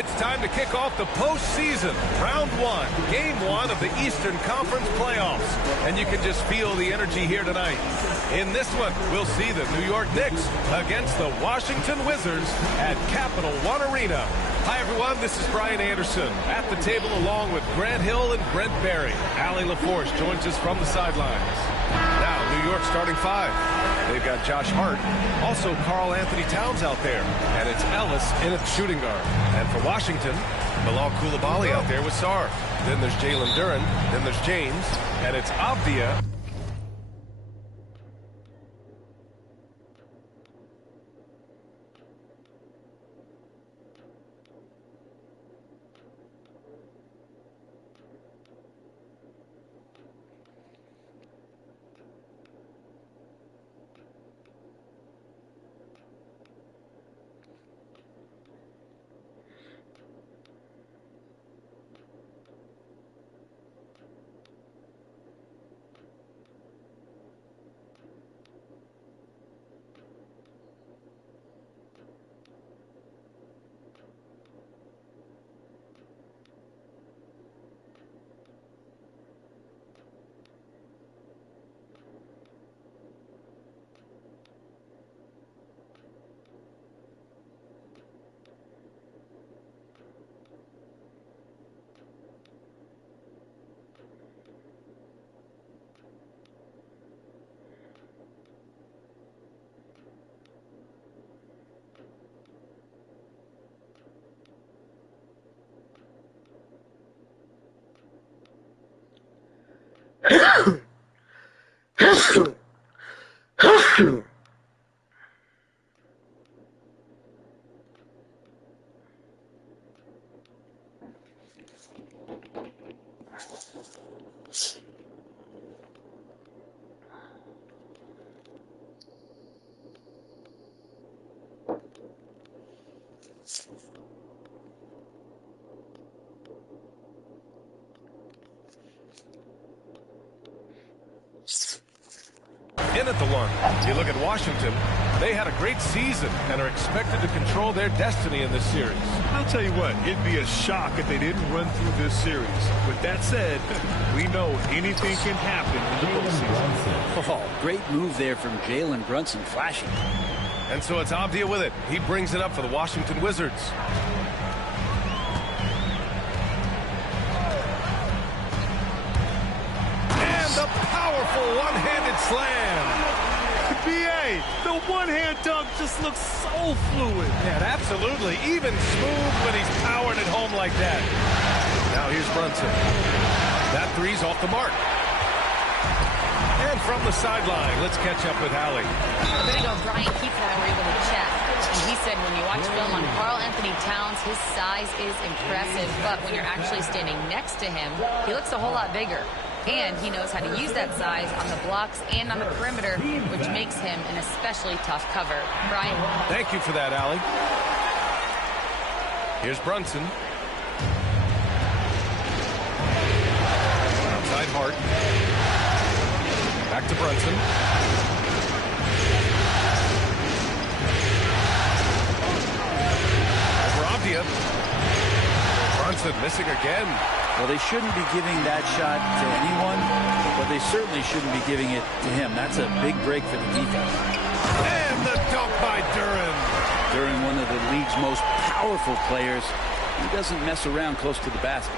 It's time to kick off the postseason. Round 1, Game 1 of the Eastern Conference playoffs. And you can just feel the energy here tonight. In this one, we'll see the New York Knicks against the Washington Wizards at Capital One Arena. Hi, everyone. This is Brian Anderson at the table along with Grant Hill and Brent Barry. Allie LaForce joins us from the sidelines. Now, New York starting 5. They've got Josh Hart, also Karl Anthony Towns out there, and it's Ellis in at shooting guard. And for Washington, Bilal Coulibaly out there with Sarr. Then there's Jalen Duren, then there's James, and it's Avdia. In at the one. You look at Washington, they had a great season and are expected to control their destiny in this series. I'll tell you what, it'd be a shock if they didn't run through this series. With that said, we know anything can happen in the postseason. Oh, great move there from Jalen Brunson, flashing. And so it's Avdia with it. He brings it up for the Washington Wizards. Powerful one-handed slam. BA, the one-hand dunk just looks so fluid. Yeah, absolutely. Even smooth when he's powered at home like that. Now here's Brunson. That three's off the mark. And from the sideline, let's catch up with Hallie. A bit ago, Brian Keith and I were able to chat. And he said when you watch film on Karl Anthony Towns, his size is impressive. But when you're actually standing next to him, he looks a whole lot bigger. And he knows how to use that size on the blocks and on the perimeter, which makes him an especially tough cover. Brian? Thank you for that, Allie. Here's Brunson. Outside Hart. Back to Brunson. Over Avdia. Brunson missing again. Well, they shouldn't be giving that shot to anyone, but they certainly shouldn't be giving it to him. That's a big break for the defense. And the dunk by Duren. Duren, one of the league's most powerful players. He doesn't mess around close to the basket.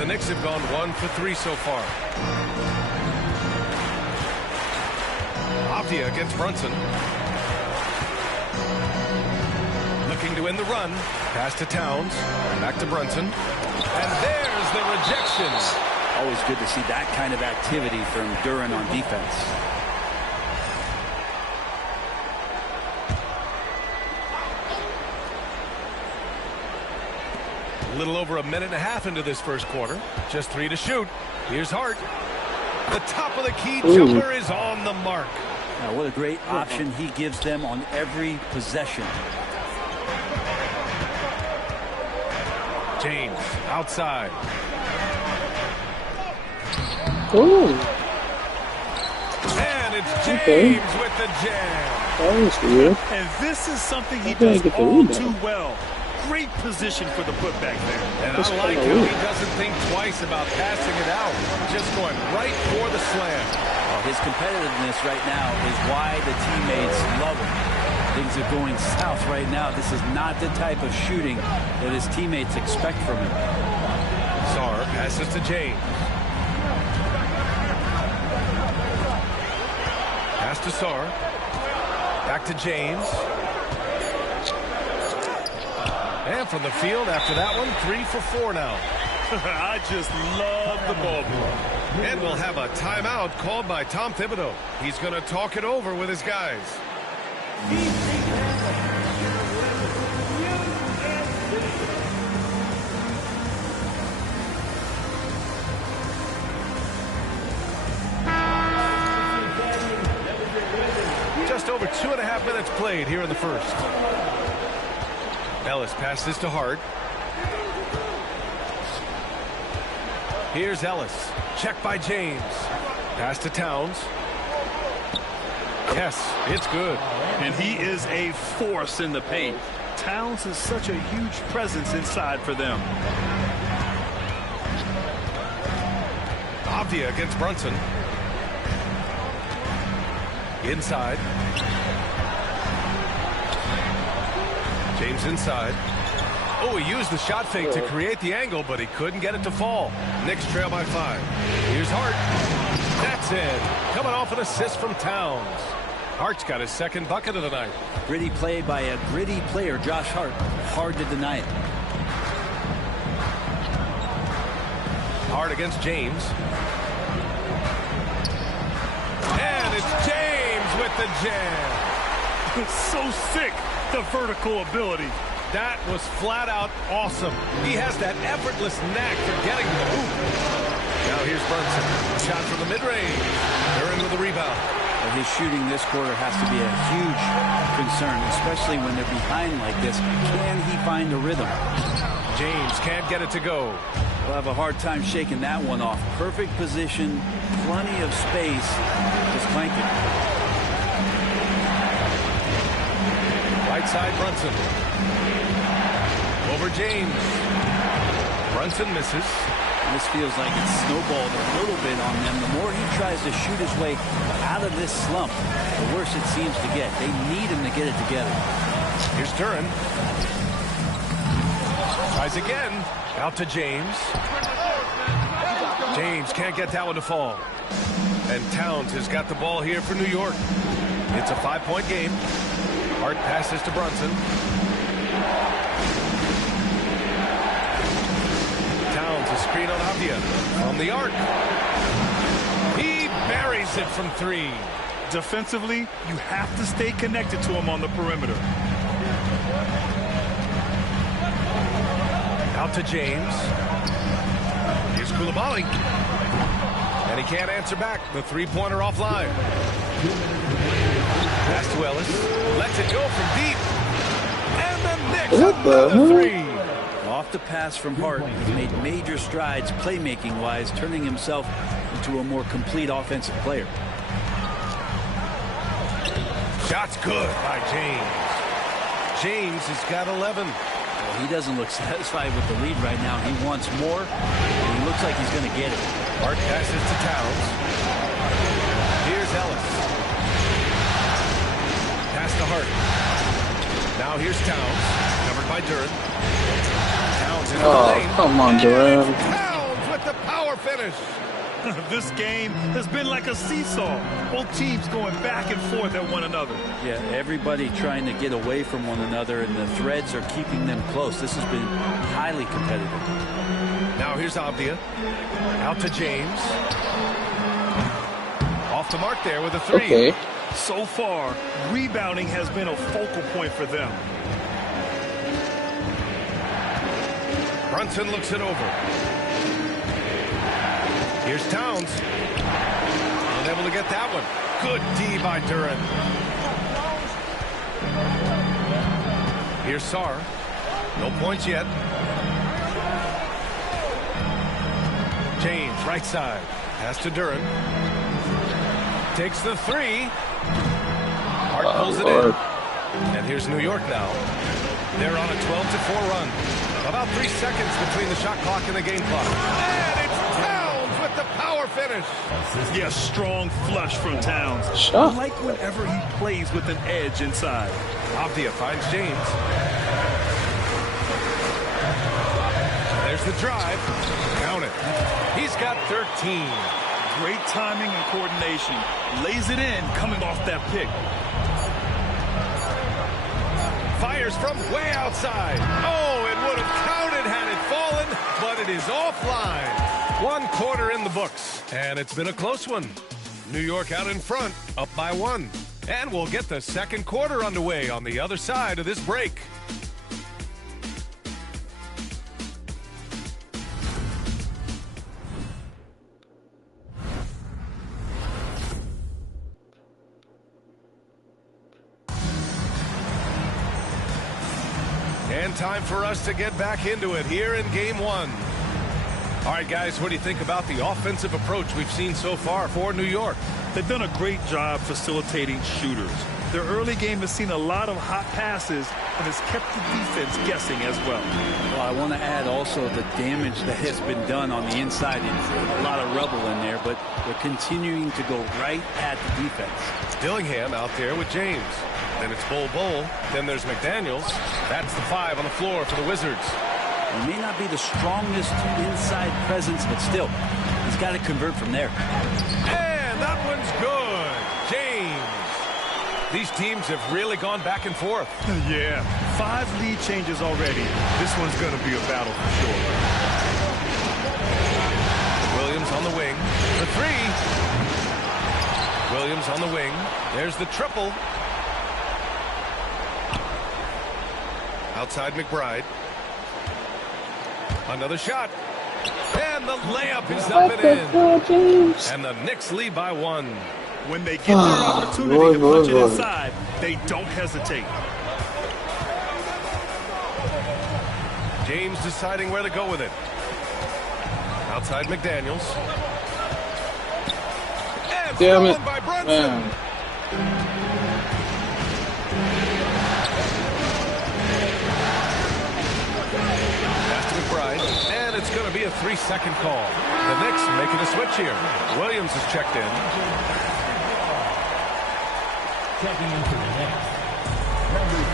The Knicks have gone 1 for 3 so far. Avdia against Brunson. Looking to win the run. Pass to Towns. Back to Brunson. And there's the rejection. Always good to see that kind of activity from Duren on defense. A little over a minute and a half into this first quarter. Just 3 to shoot. Here's Hart. The top of the key jumper is on the mark. Now, what a great option he gives them on every possession. James outside. Ooh. And it's James with the jam. That was weird. And this is something he does all too well. Great position for the putback there. And I like how he doesn't think twice about passing it out. Just going right for the slam. Well, his competitiveness right now is why the teammates love him. Things are going south right now. This is not the type of shooting that his teammates expect from him. Sarr passes to James. Pass to Sarr. Back to James. And from the field after that one, 3 for 4 now. I just love the ball. And we'll have a timeout called by Tom Thibodeau. He's going to talk it over with his guys. Just over 2.5 minutes played here in the first. Ellis passes to Hart. Here's Ellis. Check by James. Pass to Towns. Yes, it's good. And he is a force in the paint. Towns is such a huge presence inside for them. Avdia against Brunson. Inside. James inside. Oh, he used the shot fake to create the angle, but he couldn't get it to fall. Knicks trail by 5. Here's Hart. That's in. Coming off an assist from Towns. Hart's got his second bucket of the night. Gritty play by a gritty player, Josh Hart. Hard to deny it. Hart against James. And it's James with the jam. It's so sick, the vertical ability. That was flat out awesome. He has that effortless knack for getting to the hoop. Now here's Brunson. Shot from the mid-range. They're in with the rebound. Well, his shooting this quarter has to be a huge concern, especially when they're behind like this. Can he find a rhythm? James can't get it to go. We'll have a hard time shaking that one off. Perfect position, plenty of space. Just clank it. Right side, Brunson. Over James. Brunson misses. This feels like it's snowballed a little bit on them. The more he tries to shoot his way out of this slump, the worse it seems to get. They need him to get it together. Here's Duran. Tries again. Out to James. James can't get that one to fall. And Towns has got the ball here for New York. It's a 5-point game. Hart passes to Brunson. Towns a screen on Avdia from the arc. He buries it from 3. Defensively, you have to stay connected to him on the perimeter. Out to James. Here's Coulibaly. And he can't answer back. The three-pointer offline. Pass to Ellis. Lets it go from deep. And the Knicks another 3. Off the pass from Hart, he's made major strides playmaking-wise, turning himself into a more complete offensive player. Shot's good by James. James has got 11. Well, he doesn't look satisfied with the lead right now. He wants more, and he looks like he's going to get it. Hart passes to Towns. Here's Ellis. Pass to Hart. Now here's Towns. Covered by Duran. Towns into the lane. Come on, Duran. Towns with the power finish. This game has been like a seesaw. Both teams going back and forth at one another. Yeah, everybody trying to get away from one another, and the threads are keeping them close. This has been highly competitive. Now here's Avdia. Out to James. Off the mark there with a 3. Okay. So far, rebounding has been a focal point for them. Brunson looks it over. Here's Towns. Unable to get that one. Good D by Duran. Here's Sarr. No points yet. James, right side. Pass to Duran. Takes the 3. Hart Hart pulls it in. And here's New York now. They're on a 12-4 run. About 3 seconds between the shot clock and the game clock. And it's Towns with the power finish. Yeah, strong flush from Towns. Sure. I like whenever he plays with an edge inside. Avdia finds James. There's the drive. Count it. He's got 13. Great timing and coordination. Lays it in coming off that pick. Fires from way outside. Oh, it would have counted had it fallen, but it is offline. 1 quarter in the books, and it's been a close one. New York out in front, up by 1. And we'll get the second quarter underway on the other side of this break. And time for us to get back into it here in game 1. All right, guys, what do you think about the offensive approach we've seen so far for New York? They've done a great job facilitating shooters. Their early game has seen a lot of hot passes and has kept the defense guessing as well. Well, I want to add also the damage that has been done on the inside. A lot of rubble in there, but they're continuing to go right at the defense. Dillingham out there with James. Then it's Bull. Then there's McDaniels. That's the 5 on the floor for the Wizards. He may not be the strongest inside presence, but still, he's got to convert from there. And that one's good. James. These teams have really gone back and forth. Yeah, 5 lead changes already. This one's going to be a battle for sure. Williams on the wing. The 3. Williams on the wing. There's the triple. Outside McBride. Another shot. And the layup is up and in. And the Knicks lead by 1. When they get their opportunity to punch it inside, they don't hesitate. James deciding where to go with it. Outside McDaniels. And Damn it. thrown by Brunson. And it's going to be a 3-second call. The Knicks making a switch here. Williams is checked in.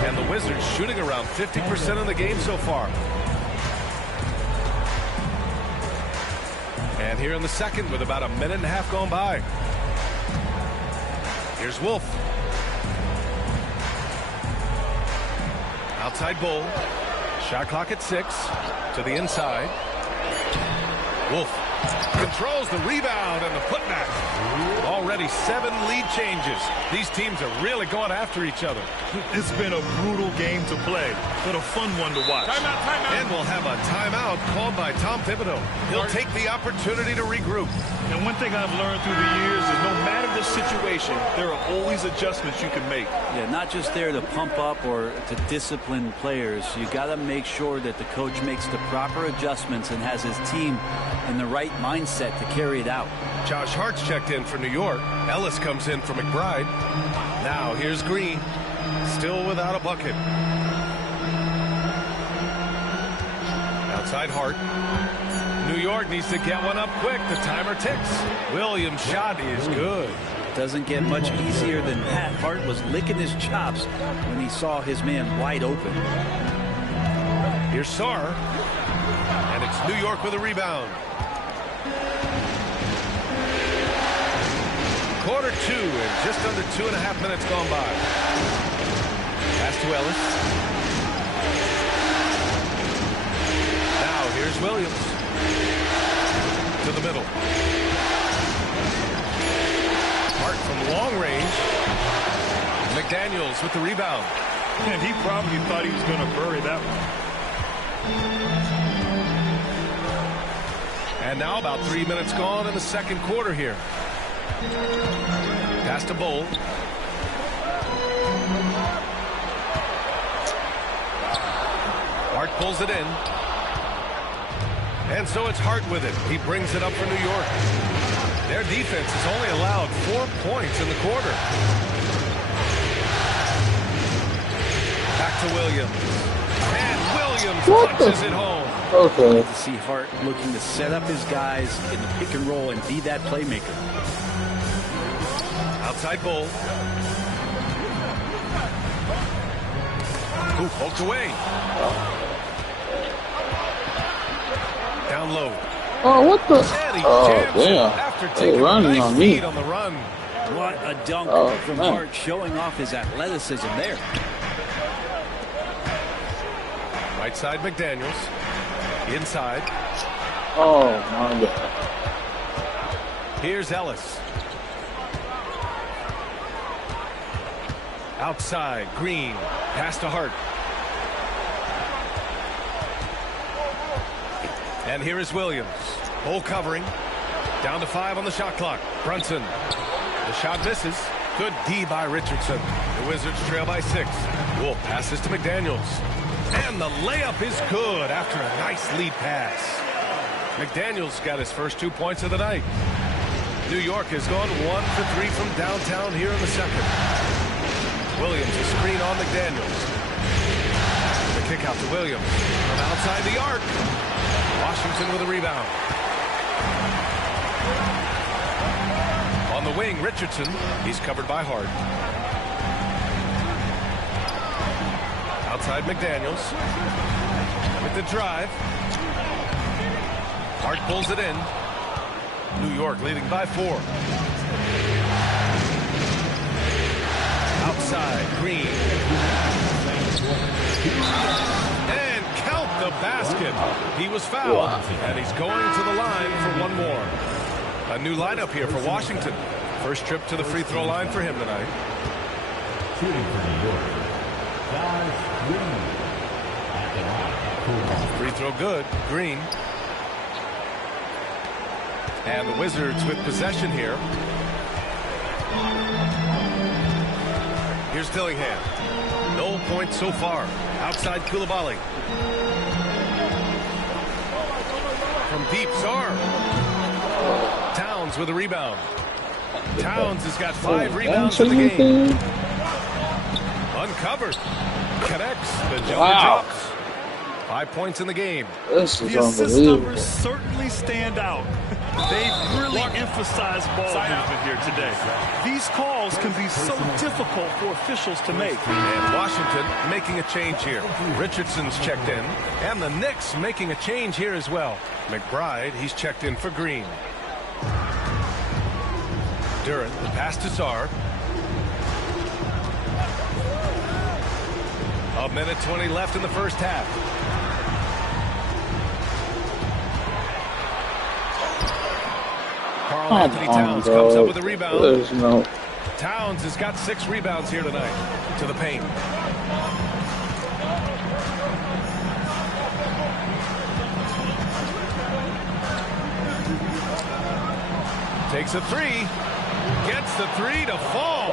And the Wizards shooting around 50% of the game so far. And here in the second with about a minute and a half gone by. Here's Wolf. Outside Bull. Shot clock at 6. To the inside. Wolf controls the rebound and the putback. Already 7 lead changes. These teams are really going after each other. It's been a brutal game to play, but a fun one to watch. Timeout. And we'll have a timeout called by Tom Thibodeau. He'll take the opportunity to regroup. And one thing I've learned through the years is no matter the situation, there are always adjustments you can make. Yeah, not just there to pump up or to discipline players. You got to make sure that the coach makes the proper adjustments and has his team in the right mindset to carry it out. Josh Hart's checked in for New York. Ellis comes in for McBride. Now here's Green. Still without a bucket. Outside Hart. New York needs to get one up quick. The timer ticks. Williams' shot is good. Doesn't get much easier than that. Hart was licking his chops when he saw his man wide open. Here's Sarr. And it's New York with a rebound. Quarter 2 and just under 2.5 minutes gone by. Pass to Ellis. Now here's Williams. To the middle. Hart from long range. McDaniels with the rebound. And he probably thought he was going to bury that one. And now about 3 minutes gone in the second quarter here. Pass to Bull. Hart pulls it in. And so it's Hart with it. He brings it up for New York. Their defense has only allowed 4 points in the quarter. to Williams. And Williams punches it home. Okay. To see Hart looking to set up his guys in the pick and roll and be that playmaker. Outside Bull. Who poked away. Down low. Oh, what the? Oh, After damn. taking They running a nice on me. lead on the run. What a dunk from man. Hart, showing off his athleticism there. Right side McDaniels. Inside. Oh, my God. Here's Ellis. Outside, Green. Pass to Hart. And here is Williams. Bull covering. Down to 5 on the shot clock. Brunson. The shot misses. Good D by Richardson. The Wizards trail by 6. Wolf passes to McDaniels. And the layup is good after a nice lead pass. McDaniels got his first 2 points of the night. New York has gone 1 for 3 from downtown here in the second. Williams a screen on McDaniels. The kick out to Williams from outside the arc. Washington with a rebound. On the wing, Richardson. He's covered by Hart. Outside McDaniels. With the drive. Hart pulls it in. New York leading by 4. Outside, Green. And count the basket. He was fouled, and he's going to the line for one more. A new lineup here for Washington. First trip to the free throw line for him tonight. Shooting for New York. Green. At the line. Free throw good. Green. And the Wizards with possession here. Here's Dillingham. No points so far. Outside Coulibaly. From deep, Sarr. Towns with a rebound. Towns has got 5 rebounds in the game. Uncovered. Connects. The jumper drops. 5 points in the game. This is The assist unbelievable. numbers certainly stand out. They've really emphasized ball movement here today. These calls can be so difficult for officials to make. And Washington making a change here. Richardson's checked in. And the Knicks making a change here as well. McBride, he's checked in for Green. Durant, the pass to Sarr. A minute 20 left in the first half. Carl Anthony Towns comes up with a rebound. There's no. Towns has got 6 rebounds here tonight. To the paint. Takes a 3. Gets the 3 to fall.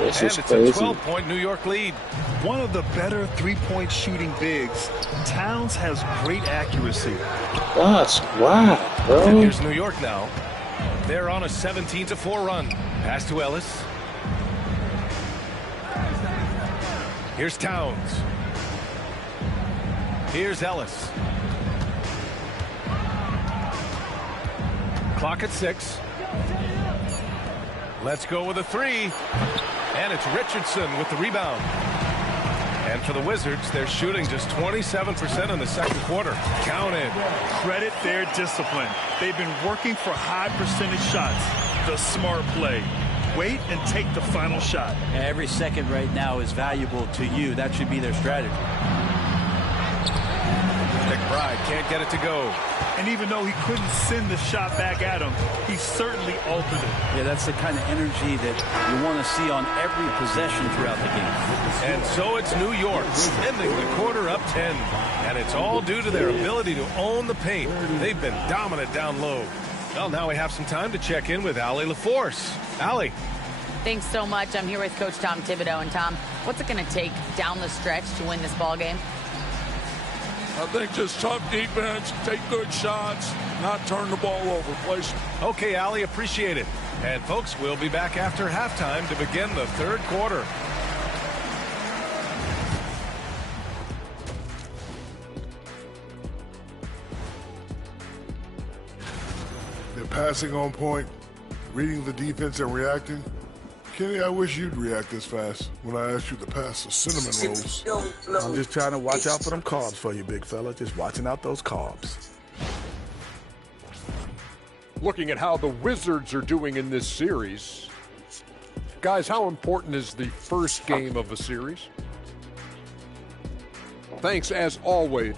This And is it's crazy. a 12-point New York lead. One of the better three-point shooting bigs. Towns has great accuracy. That's wow, And bro. here's New York now. They're on a 17-4 run. Pass to Ellis. Here's Towns. Here's Ellis. Clock at 6. Let's go with a 3. And it's Richardson with the rebound. And for the Wizards, they're shooting just 27% in the second quarter. Counted. Credit their discipline. They've been working for high percentage shots. The smart play. Wait and take the final shot. Every second right now is valuable to you. That should be their strategy. McBride can't get it to go. And even though he couldn't send the shot back at him, he certainly altered it. Yeah, that's the kind of energy that you want to see on every possession throughout the game. And so it's New York ending the quarter up 10. And it's all due to their ability to own the paint. They've been dominant down low. Well, now we have some time to check in with Allie LaForce. Allie. Thanks so much. I'm here with Coach Tom Thibodeau. And Tom, what's it going to take down the stretch to win this ball game? I think just tough defense, take good shots, not turn the ball over. Okay, Allie, appreciate it. And folks, we'll be back after halftime to begin the third quarter. Their passing on point, reading the defense and reacting. Kenny, I wish you'd react this fast when I asked you to pass the cinnamon rolls. I'm just trying to watch out for them carbs for you, big fella. Just watching out those carbs. Looking at how the Wizards are doing in this series. Guys, how important is the first game of a series? Thanks, as always.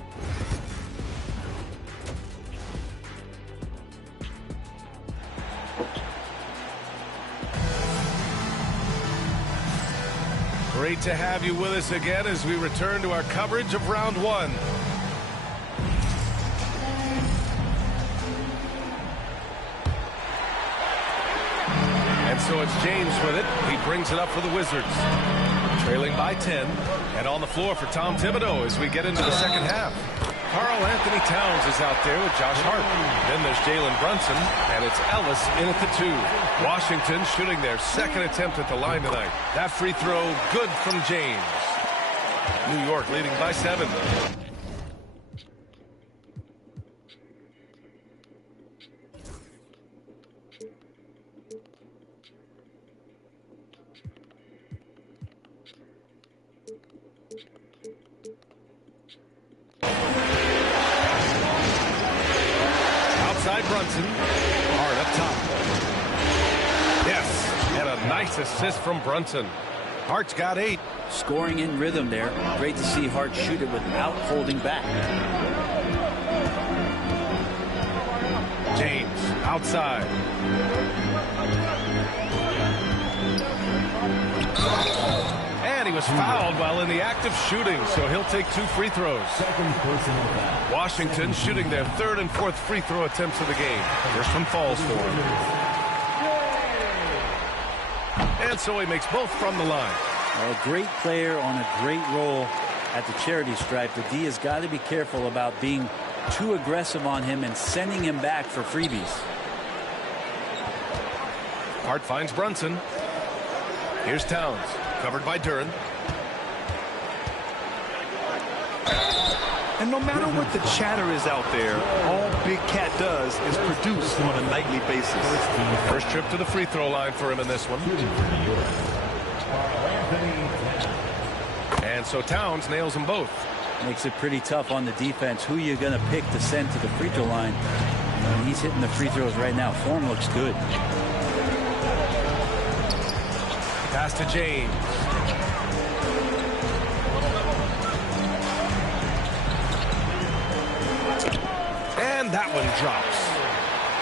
Great to have you with us again as we return to our coverage of round one. And so it's James with it. He brings it up for the Wizards. Trailing by 10. And on the floor for Tom Thibodeau as we get into the second half. Karl Anthony Towns is out there with Josh Hart. Then there's Jalen Brunson, and it's Ellis in at the 2. Washington shooting their second attempt at the line tonight. That free throw good from James. New York leading by 7. Brunson, hard up top. Yes, and a nice assist from Brunson. Hart's got 8. Scoring in rhythm there. Great to see Hart shoot it without holding back. James, outside. And he was fouled while in the act of shooting, so he'll take 2 free throws. Washington shooting their 3rd and 4th free throw attempts of the game. First one falls for him. And so he makes both from the line. A great player on a great role at the charity stripe. The D has got to be careful about being too aggressive on him and sending him back for freebies. Hart finds Brunson. Here's Towns, covered by Duren. And no matter what the chatter is out there, all Big Cat does is produce on a nightly basis. First trip to the free throw line for him in this one. And so Towns nails them both. Makes it pretty tough on the defense. Who you're going to pick to send to the free throw line. And he's hitting the free throws right now. Form looks good. Pass to James. And that one drops.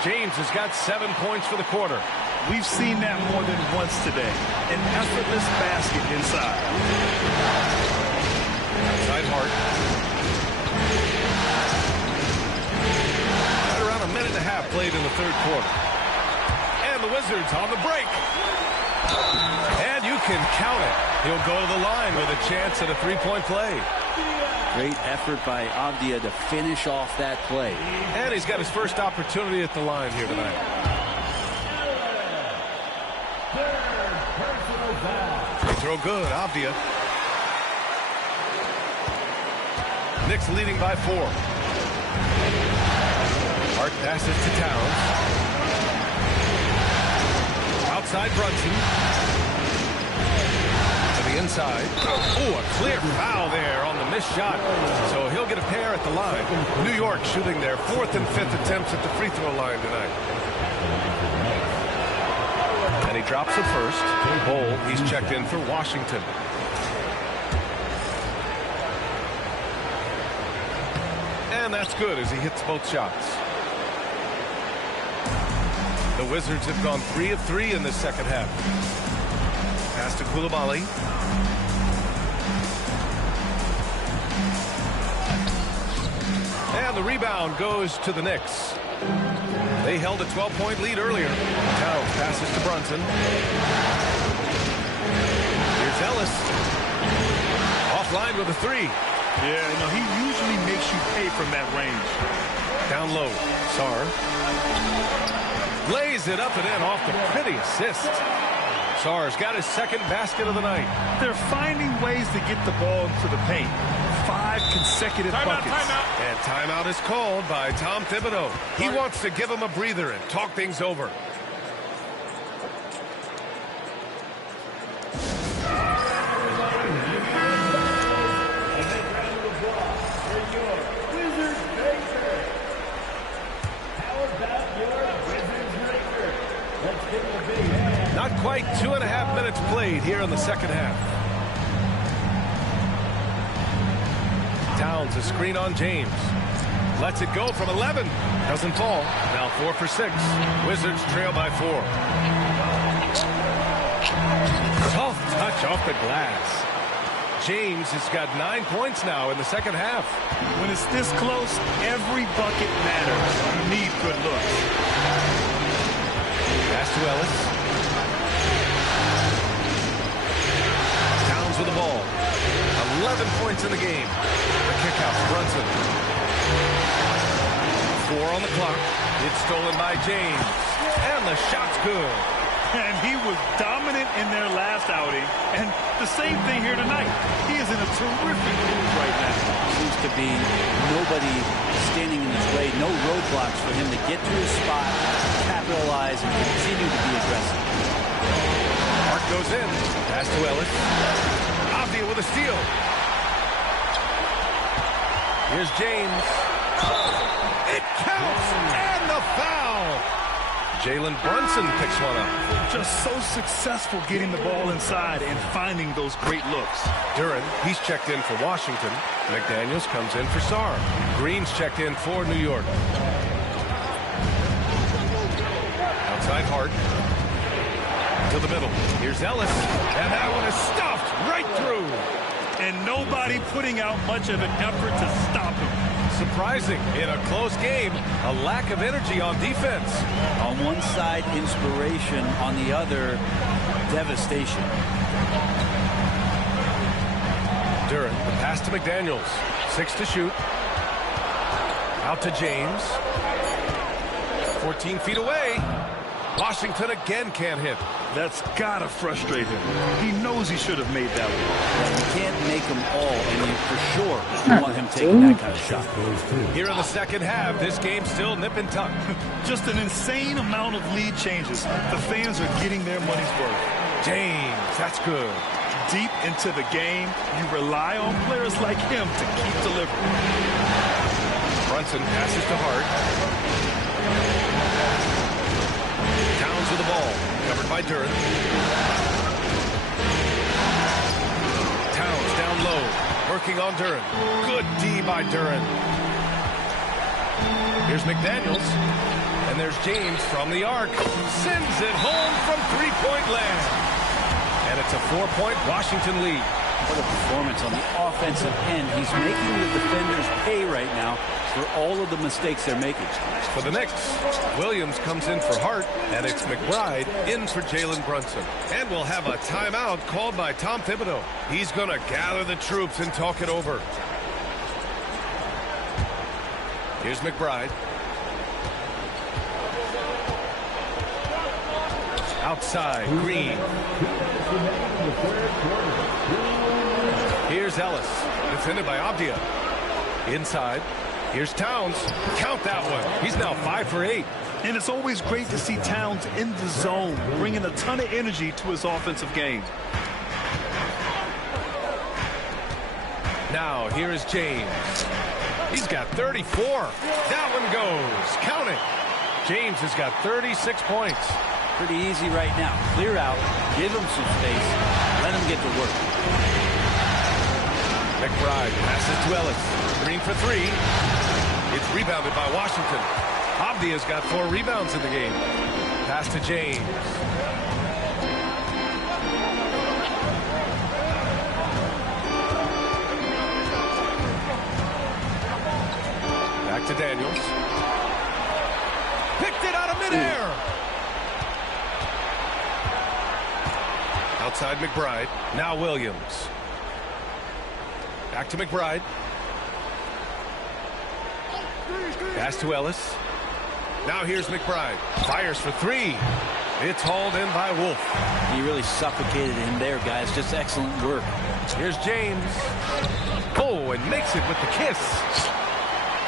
James has got 7 points for the quarter. We've seen that more than once today. An effortless basket inside. Outside Hart. Right around a minute and a half played in the 3rd quarter. And the Wizards on the break. And you can count it. He'll go to the line with a chance at a 3-point play. Great effort by Avdia to finish off that play. And he's got his first opportunity at the line here tonight. Free throw good, Avdia. Knicks leading by 4. Hart passes to Towns. Outside Brunson. To the inside. Oh, a clear foul there on the missed shot. So he'll get a pair at the line. New York shooting their 4th and 5th attempts at the free throw line tonight. And he drops the first. Bol, he's checked in for Washington. And that's good as he hits both shots. The Wizards have gone 3 of 3 in this second half. Pass to Coulibaly. And the rebound goes to the Knicks. They held a 12-point lead earlier. Towns passes to Brunson. Here's Ellis. Offline with a 3. Yeah, no, he usually makes you pay from that range. Down low. Sarr. Lays it up and in off the pretty assist. Sarr's got his second basket of the night. They're finding ways to get the ball into the paint. 5 consecutive buckets. Timeout. And timeout is called by Tom Thibodeau. He wants to give him a breather and talk things over. Not quite 2.5 minutes played here in the second half. Towns a screen on James. Lets it go from 11. Doesn't fall. Now 4 for 6. Wizards trail by 4. Soft touch off the glass. James has got 9 points now in the second half. When it's this close, every bucket matters. You need good looks. Pass to Ellis. Towns with the ball. 11 points in the game. The kick out to Brunson. 4 on the clock. It's stolen by James. And the shot's good. And he was dominant in their last outing. And the same thing here tonight. He is in a terrific mood right now. Seems to be nobody standing in his way. No roadblocks for him to get to his spot, capitalize, and continue to be aggressive. Mark goes in. Pass to Ellis. Avdia with a steal. Here's James. It counts! And the foul! Jalen Brunson picks one up. Just so successful getting the ball inside and finding those great looks. Duran, he's checked in for Washington. McDaniels comes in for Sarr. Green's checked in for New York. Outside Hart. To the middle. Here's Ellis. And that one is stuffed right through. And nobody putting out much of an effort to stop him. Surprising in a close game, a lack of energy on defense. On one side, inspiration. On the other, devastation. Duran, the pass to McDaniels. 6 to shoot. Out to James. 14 feet away. Washington again can't hit. That's got to frustrate him. He knows he should have made that one. You can't make them all, and you for sure want him taking that kind of shot. Here in the second half, this game's still nip and tuck. Just an insane amount of lead changes. The fans are getting their money's worth. James, that's good. Deep into the game, you rely on players like him to keep delivering. Brunson passes to Hart. Towns with the ball. Covered by Duran. Towns down low. Working on Duran. Good D by Duran. Here's McDaniels. And there's James from the arc. Sends it home from three-point land. And it's a 4-point Washington lead. What a performance on the offensive end. He's making the defenders pay right now for all of the mistakes they're making. For the Knicks, Williams comes in for Hart, and it's McBride in for Jalen Brunson. And we'll have a timeout called by Tom Thibodeau. He's going to gather the troops and talk it over. Here's McBride. Outside, Green. Here's Ellis. Defended by Avdia. Inside. Here's Towns. Count that one. He's now 5 for 8. And it's always great to see Towns in the zone, bringing a ton of energy to his offensive game. Now, here is James. He's got 34. That one goes. Count it. James has got 36 points. Pretty easy right now. Clear out. Give him some space. Let him get to work. McBride passes to Ellis. Green for 3. It's rebounded by Washington. Avdia's got 4 rebounds in the game. Pass to James. Back to Daniels. Picked it out of midair. Outside McBride. Now Williams. Back to McBride. Pass to Ellis. Now here's McBride. Fires for 3. It's hauled in by Wolf. He really suffocated him there, guys. Just excellent work. Here's James. Oh, and makes it with the kiss.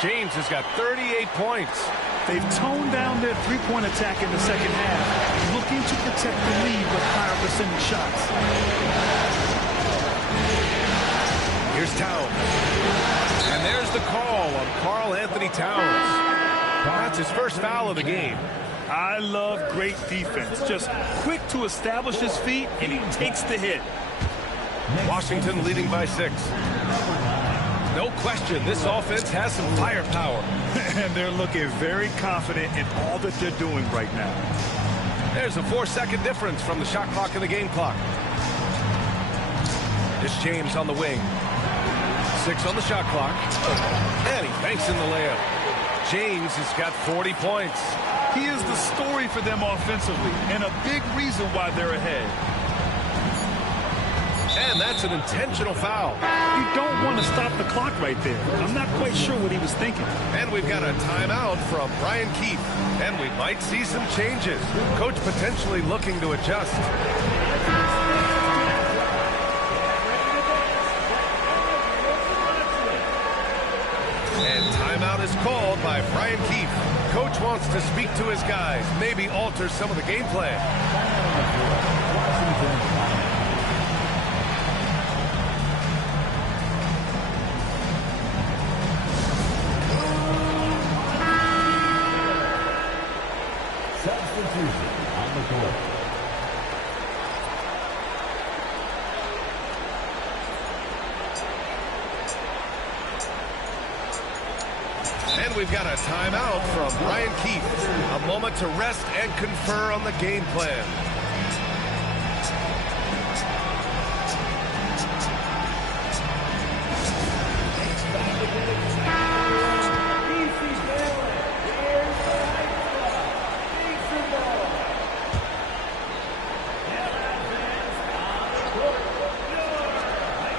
James has got 38 points. They've toned down their three-point attack in the second half, looking to protect the lead with higher percentage shots. Here's Towns. And there's the call on Karl Anthony Towns. That's his first foul of the game. I love great defense. Just quick to establish his feet, and he takes the hit. Washington leading by 6. No question, this offense has some firepower. And they're looking very confident in all that they're doing right now. There's a 4-second difference from the shot clock and the game clock. It's James on the wing. 6 on the shot clock. And he banks in the layup. James has got 40 points. He is the story for them offensively, and a big reason why they're ahead. And that's an intentional foul. You don't want to stop the clock right there. I'm not quite sure what he was thinking. And we've got a timeout from Brian Keith. And we might see some changes. Coach potentially looking to adjust. And timeout is called by Brian Keith. Coach wants to speak to his guys, maybe alter some of the game plan. Substitution on the court. And we've got a timeout from Brian Keith. A moment to rest and confer on the game plan.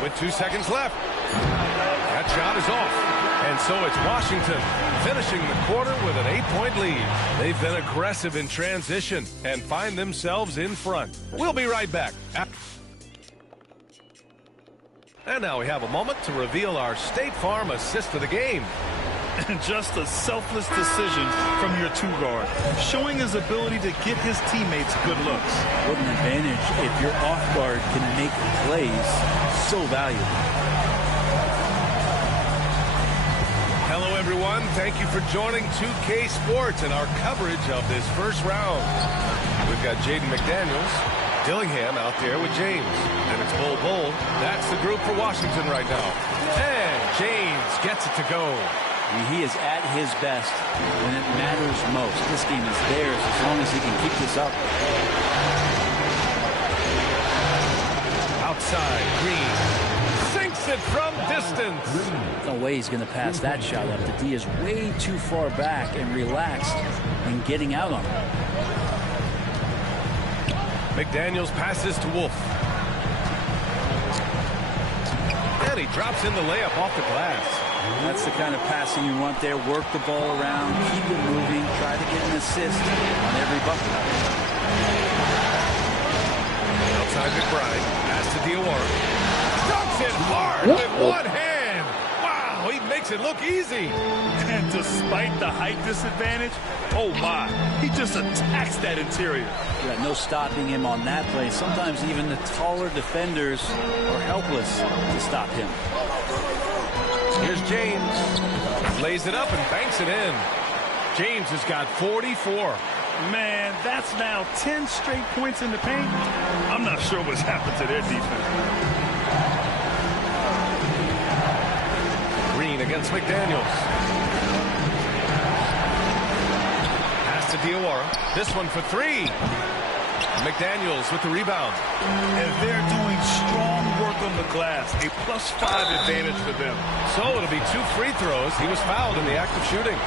With 2 seconds left. That shot is off. And so it's Washington finishing the quarter with an 8-point lead. They've been aggressive in transition and find themselves in front. We'll be right back. And now we have a moment to reveal our State Farm assist of the game. Just a selfless decision from your two-guard, showing his ability to get his teammates good looks. What an advantage if your off-guard can make plays so valuable. Hello, everyone. Thank you for joining 2K Sports and our coverage of this first round. We've got Jaden McDaniels, Dillingham out there with James. And it's Bull. That's the group for Washington right now. And James gets it to go. He is at his best when it matters most. This game is theirs as long as he can keep this up. Outside, Green sinks it from distance. No way he's going to pass that shot up. The D is way too far back and relaxed in getting out on him. McDaniels passes to Wolf. And he drops in the layup off the glass. That's the kind of passing you want there. Work the ball around, keep it moving, try to get an assist on every bucket. Outside McBride, pass to Diawara. Dunks it hard with one hand. Wow, he makes it look easy. And despite the height disadvantage, oh my, he just attacks that interior. You got no stopping him on that play. Sometimes even the taller defenders are helpless to stop him. Here's James. Lays it up and banks it in. James has got 44. Man, that's now 10 straight points in the paint. I'm not sure what's happened to their defense. Green against McDaniels. Pass to Diawara. This one for 3. McDaniels with the rebound. And they're doing strong work on the glass. A +5 advantage for them. So it'll be 2 free throws. He was fouled in the act of shooting.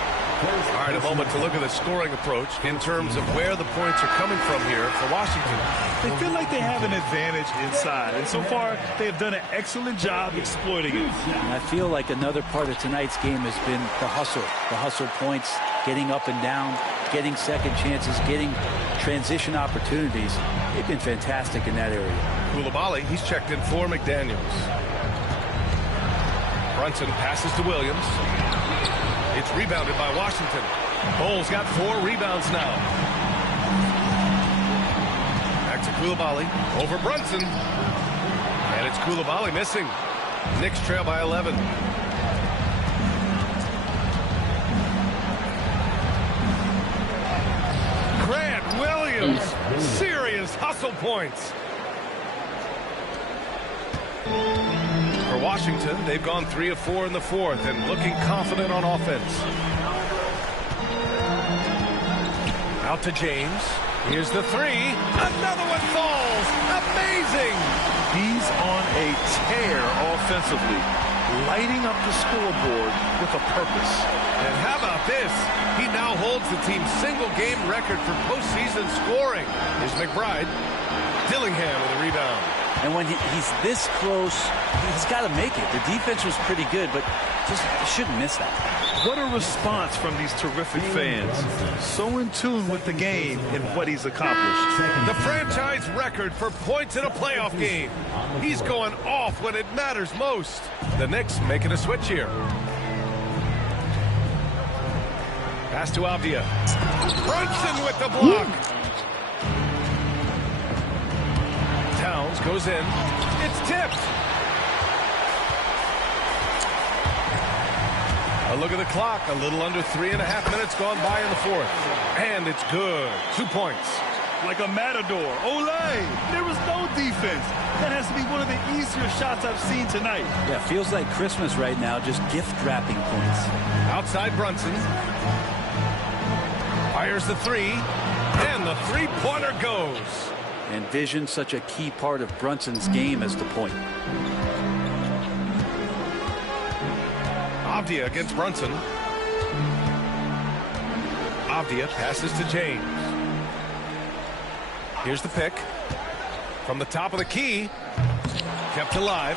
All right, a moment to look at the scoring approach in terms of where the points are coming from here for Washington. They feel like they have an advantage inside, and so far they have done an excellent job exploiting it. And I feel like another part of tonight's game has been the hustle points, getting up and down, getting second chances, getting transition opportunities. They've been fantastic in that area. Koulibaly, he's checked in for McDaniels. Brunson passes to Williams. It's rebounded by Washington. Bull's got 4 rebounds now. Back to Koulibaly. Over Brunson. And it's Koulibaly missing. Knicks trail by 11. Grant Williams. Serious hustle points. For Washington, they've gone 3 of 4 in the fourth and looking confident on offense. Out to James. Here's the 3. Another one falls. Amazing. He's on a tear offensively, lighting up the scoreboard with a purpose. And how about this? He now holds the team's single-game record for postseason scoring. Here's McBride. Dillingham with a rebound. And when he's this close, he's got to make it. The defense was pretty good, but just shouldn't miss that. What a response from these terrific fans. So in tune with the game and what he's accomplished. The franchise record for points in a playoff game. He's going off when it matters most. The Knicks making a switch here. Pass to Avdia. Brunson with the block. Towns goes in. It's tipped. A look at the clock. A little under 3.5 minutes gone by in the fourth. And it's good. 2 points. Like a matador. Olay! There was no defense. That has to be one of the easier shots I've seen tonight. Yeah, feels like Christmas right now, just gift wrapping points. Outside Brunson. Fires the 3. And the three-pointer goes. And vision, such a key part of Brunson's game as the point. Avdia against Brunson. Avdia passes to James. Here's the pick. From the top of the key. Kept alive.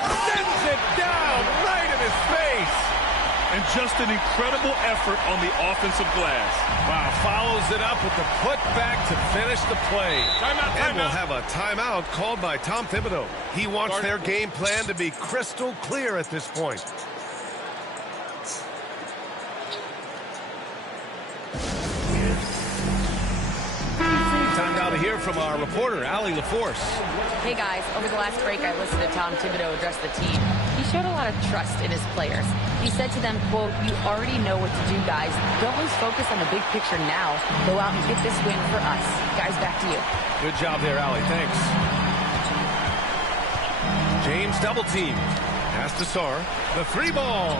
Sends it down right in his face. And just an incredible effort on the offensive glass. Wow, follows it up with the putback to finish the play. And we'll have a timeout called by Tom Thibodeau. He wants their game plan to be crystal clear at this point. Time now to hear from our reporter, Allie LaForce. Hey guys, over the last break I listened to Tom Thibodeau address the team. He showed a lot of trust in his players. He said to them, quote, "You already know what to do, guys. Don't lose focus on the big picture now. Go out and get this win for us." Guys, back to you. Good job there, Allie. Thanks. James double team. Pass to Sarr. The 3 ball.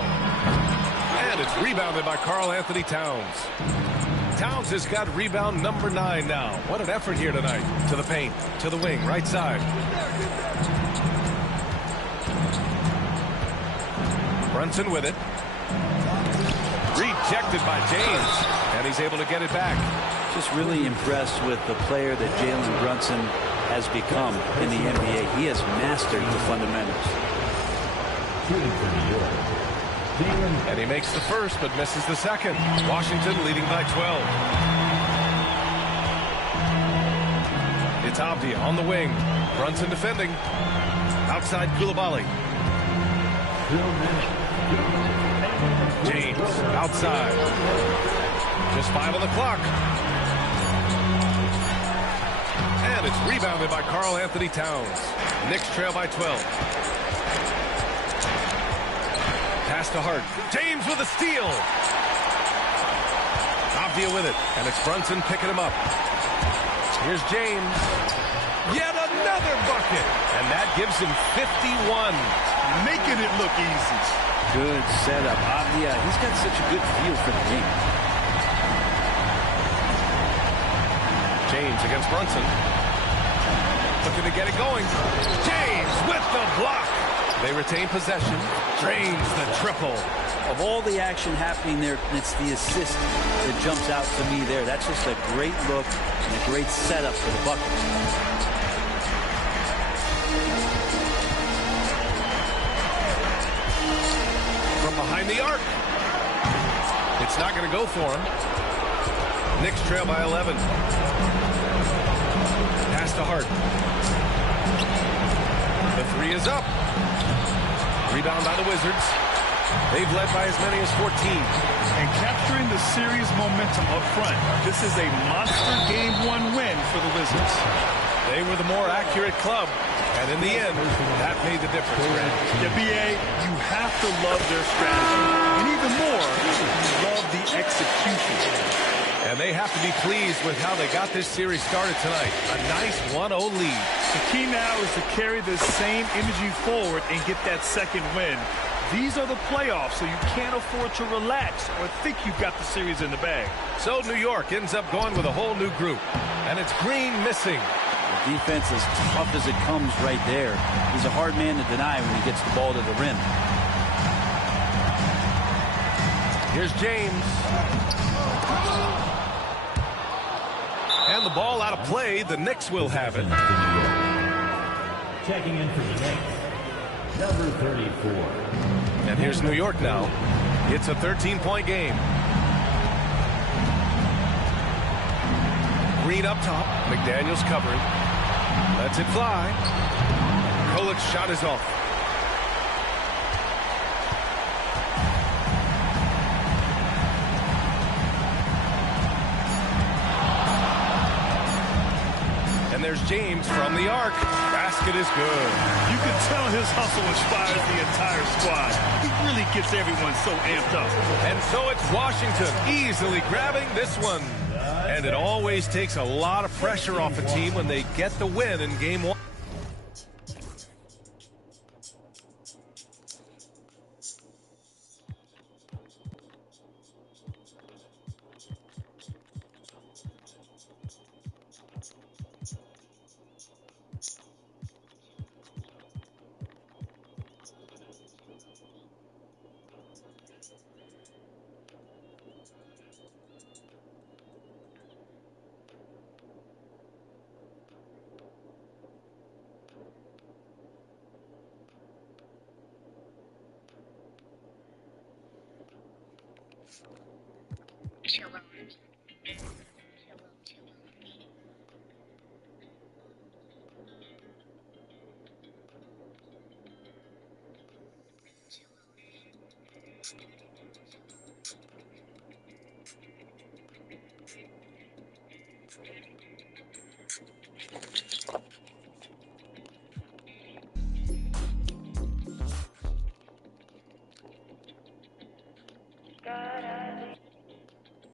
And it's rebounded by Karl Anthony Towns. Towns has got rebound number 9 now. What an effort here tonight. To the paint, to the wing, right side. Brunson with it. Rejected by James. And he's able to get it back. Just really impressed with the player that Jalen Brunson has become in the NBA. He has mastered the fundamentals. And he makes the first, but misses the second. Washington leading by 12. It's Avdia on the wing. Brunson defending. Outside Koulibaly. James outside. Just 5 on the clock. And it's rebounded by Karl Anthony Towns. Knicks trail by 12. Pass to Hart. James with a steal. Avdia with it. And it's Brunson picking him up. Here's James. Yet another bucket. And that gives him 51. Making it look easy. Good setup. Avdia, he's got such a good feel for the game. James against Brunson. Looking to get it going. James with the block. They retain possession. Drains the triple. Of all the action happening there, it's the assist that jumps out to me there. That's just a great look and a great setup for the bucket. From behind the arc. It's not going to go for him. Knicks trail by 11. Pass to Hart. The three is up. Rebound by the Wizards. They've led by as many as 14. And capturing the series momentum up front. This is a monster Game 1 win for the Wizards. They were the more accurate club. And in the end, that made the difference, Grant. Yeah, B.A., you have to love their strategy. And even more, you love the execution. And they have to be pleased with how they got this series started tonight. A nice 1-0 lead. The key now is to carry this same energy forward and get that second win. These are the playoffs, so you can't afford to relax or think you've got the series in the bag. So New York ends up going with a whole new group. And it's Green missing. The defense as tough as it comes right there. He's a hard man to deny when he gets the ball to the rim. Here's James. And the ball out of play. The Knicks will have it. Checking in for the Knicks, number 34. And here's New York now. It's a 13-point game. Green up top. McDaniels covering. Lets it fly. Kolic's shot is off. And there's James from the arc. Basket is good. You can tell his hustle inspires the entire squad. He really gets everyone so amped up. And so it's Washington easily grabbing this one. And it always takes a lot of pressure off a team when they get the win in Game 1.